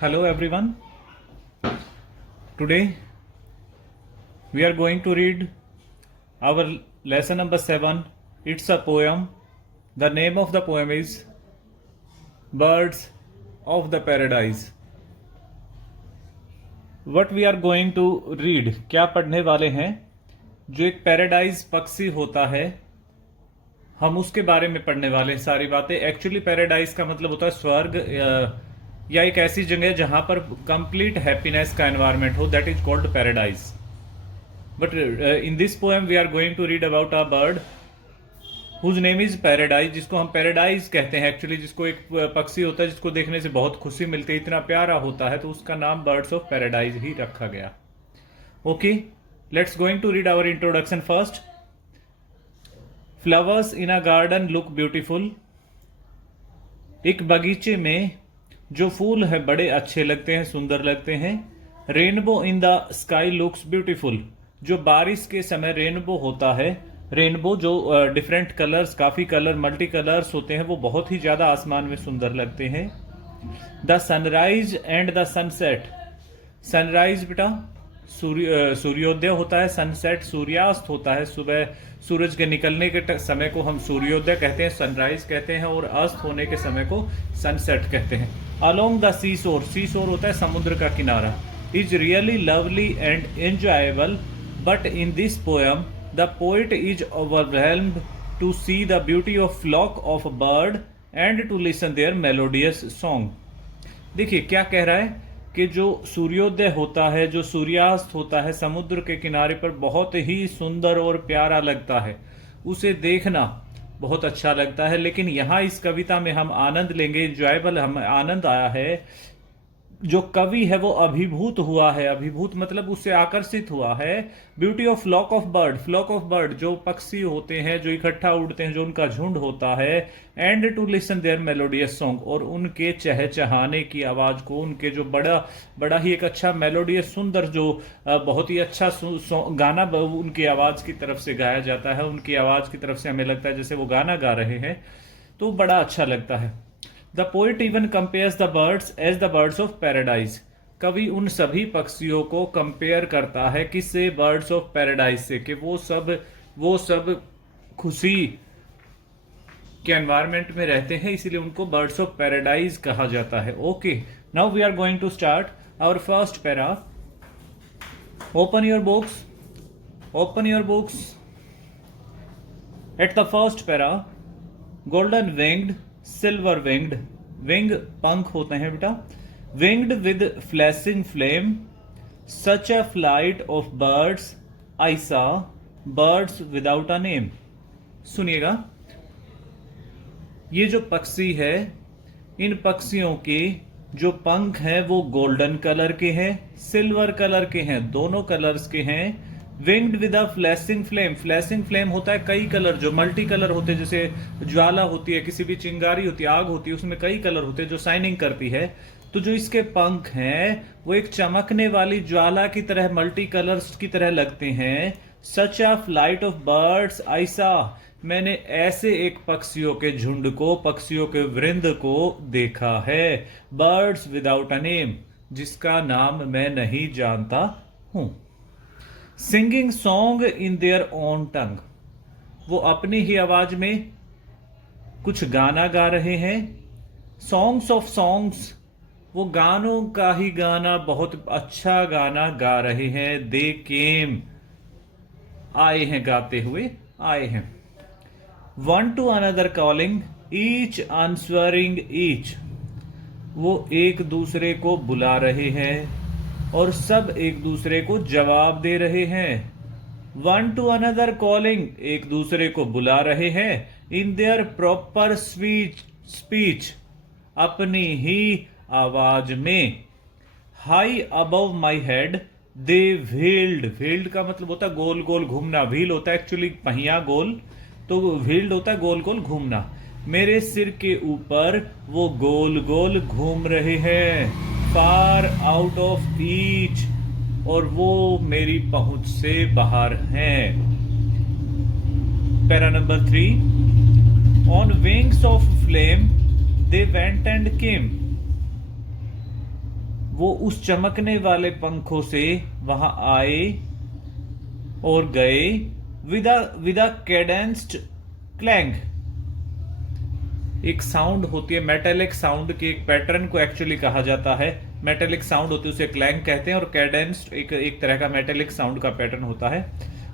Hello everyone. Today we are going to read our lesson number 7. It's a poem. The name of the poem is Birds of the Paradise. What we are going to read, क्या पढ़ने वाले हैं, जो एक paradise पक्षी होता है हम उसके बारे में पढ़ने वाले हैं सारी बातें। एक्चुअली पैराडाइज का मतलब होता है स्वर्ग या एक ऐसी जगह जहां पर कंप्लीट हैप्पीनेस का एनवायरनमेंट हो, that is called paradise. But in this poem we are going to read about a bird whose name is paradise, जिसको हम पैराडाइज कहते हैं। एक्चुअली जिसको एक पक्षी होता है जिसको देखने से बहुत खुशी मिलती है, इतना प्यारा होता है, तो उसका नाम बर्ड्स ऑफ पैराडाइज ही रखा गया। Okay, let's going to read our introduction first. Flowers in a garden look beautiful. एक बगीचे में जो फूल है बड़े अच्छे लगते हैं, सुंदर लगते हैं। Rainbow in the sky looks beautiful. जो बारिश के समय रेनबो होता है, रेनबो जो डिफरेंट कलर्स, काफी कलर, मल्टी कलर्स होते हैं, वो बहुत ही ज्यादा आसमान में सुंदर लगते हैं। The sunrise and the sunset. Sunrise बेटा सूर्योदय होता है, सनसेट सूर्यास्त होता है। सुबह सूरज के निकलने के समय को हम सूर्योदय कहते हैं, सनराइज कहते हैं, और अस्त होने के समय को सनसेट कहते हैं। अलोंग द सी शोर, सी शोर होता है समुद्र का किनारा, is really lovely and enjoyable, but in this poem the poet is overwhelmed to see the beauty of flock of bird and to listen their melodious song. देखिए क्या कह रहा है कि जो सूर्योदय होता है, जो सूर्यास्त होता है, समुद्र के किनारे पर बहुत ही सुंदर और प्यारा लगता है, उसे देखना बहुत अच्छा लगता है। लेकिन यहाँ इस कविता में हम आनंद लेंगे, एंजॉयबल, हमें आनंद आया है। जो कवि है वो अभिभूत हुआ है, अभिभूत मतलब उससे आकर्षित हुआ है। Beauty of flock of bird, flock of bird जो पक्षी होते हैं, जो इकट्ठा उड़ते हैं, जो उनका झुंड होता है। And to listen their melodious song, और उनके चहचहाने की आवाज को, उनके जो बड़ा ही एक अच्छा मेलोडियस, सुंदर, जो बहुत ही अच्छा गाना उनकी आवाज की तरफ से गाया जाता है। उनकी आवाज की तरफ से हमें लगता है जैसे वो गाना गा रहे हैं, तो बड़ा अच्छा लगता है। The poet even compares the birds as the birds of paradise. कवि उन सभी पक्षियों को कंपेयर करता है किससे? बर्ड्स ऑफ पैराडाइज से, कि वो सब खुशी के एनवायरमेंट में रहते हैं, इसीलिए उनको बर्ड्स ऑफ पैराडाइज कहा जाता है। Okay, now we are going to start our first para. Open your books, open your books. At the first para, golden winged, silver winged, wing पंख होते हैं बेटा, winged with flashing flame, such a flight of birds I saw, birds without a name. सुनिएगा, ये जो पक्षी है, इन पक्षियों के जो पंख हैं वो गोल्डन कलर के हैं, सिल्वर कलर के हैं, दोनों कलर्स के हैं। Winged with a flashing flame, flashing flame होता है कई कलर, जो मल्टी कलर होते हैं, जैसे ज्वाला होती है, किसी भी चिंगारी होती है, आग होती है, उसमें कई कलर होते हैं जो शाइनिंग करती है। तो जो इसके पंख हैं वो एक चमकने वाली ज्वाला की तरह, मल्टी कलर्स की तरह लगते हैं। सच a flight of birds I सा, मैंने ऐसे एक पक्षियों के झुंड को, पक्षियों के वृंद को देखा है। बर्ड्स विदाउट अ नेम, जिसका नाम मैं नहीं जानता हूं। Singing song in their own tongue, वो अपनी ही आवाज में कुछ गाना गा रहे हैं। सॉन्ग्स ऑफ सॉन्ग्स, वो गानों का ही गाना, बहुत अच्छा गाना गा रहे हैं। दे केम, आए हैं, गाते हुए आए हैं। One two another calling, each answering each, वो एक दूसरे को बुला रहे हैं और सब एक दूसरे को जवाब दे रहे हैं। वन टू अनदर कॉलिंग, एक दूसरे को बुला रहे हैं। इन देयर प्रॉपर स्पीच, अपनी ही आवाज में। High above my head they wheeled, wheeled का मतलब होता है गोल गोल घूमना, व्हील होता है एक्चुअली पहिया गोल, तो व्हील्ड होता है गोल गोल घूमना। मेरे सिर के ऊपर वो गोल गोल घूम रहे हैं। फार आउट ऑफ ईच, और वो मेरी पहुंच से बाहर हैं। Para number 3, on wings of flame they went and came. वो उस चमकने वाले पंखों से वहां आए और गए विद अ कैडेंस्ड क्लैंग। एक साउंड होती है मेटेलिक साउंड के एक पैटर्न को एक्चुअली कहा जाता है, मेटेलिक साउंड होती है उसे क्लैंग कहते हैं, और कैडेंस्ड एक तरह का मेटेलिक साउंड का पैटर्न होता है।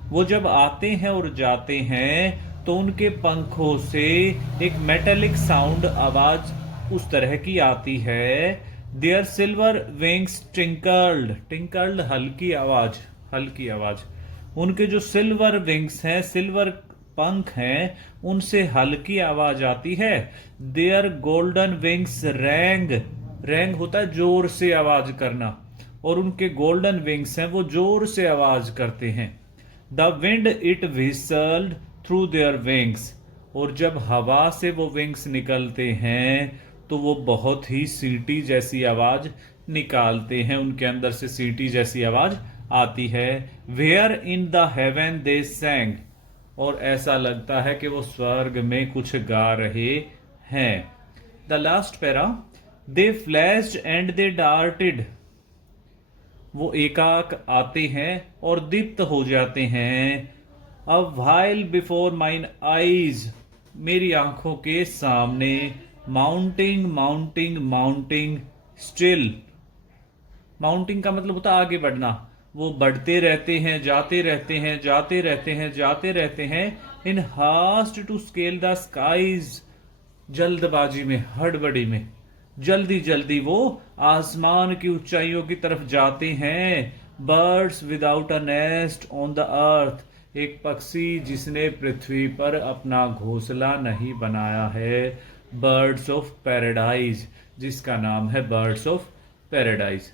वो जब आते हैं और जाते हैं तो उनके पंखों से एक मेटेलिक साउंड आवाज उस तरह की आती है। देयर सिल्वर विंग्स टिंकल्ड हल्की आवाज। उनके जो सिल्वर विंग्स हैं, सिल्वर पंख हैं, उनसे हल्की आवाज आती है। देयर गोल्डन विंग्स रैंग होता है जोर से आवाज करना, और उनके गोल्डन विंग्स हैं वो जोर से आवाज करते हैं। The wind it whistled through their wings, और जब हवा से वो विंग्स निकलते हैं तो वो बहुत ही सीटी जैसी आवाज निकालते हैं, उनके अंदर से सीटी जैसी आवाज आती है। Where in the heaven they sang, और ऐसा लगता है कि वो स्वर्ग में कुछ गा रहे हैं। The last para, they flashed and they darted, वो एकाक आते हैं और दीप्त हो जाते हैं। A while before mine eyes, मेरी आंखों के सामने। माउंटिंग स्टिल, माउंटिंग का मतलब होता है आगे बढ़ना। वो बढ़ते रहते हैं, जाते रहते हैं in haste to scale the skies, जल्दबाजी में, हड़बड़ी में, जल्दी वो आसमान की ऊंचाइयों की तरफ जाते हैं। Birds without a nest on the earth, एक पक्षी जिसने पृथ्वी पर अपना घोंसला नहीं बनाया है। बर्ड्स ऑफ पैराडाइज, जिसका नाम है birds of paradise.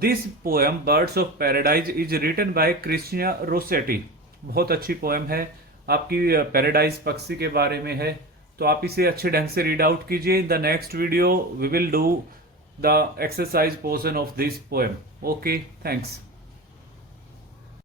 This poem birds of paradise is written by Christina Rossetti, बहुत अच्छी पोएम है, आपकी पैराडाइज पक्षी के बारे में है, तो आप इसे अच्छे ढंग से रीड आउट कीजिए। In the next video we will do the exercise portion of this poem. Okay, thanks.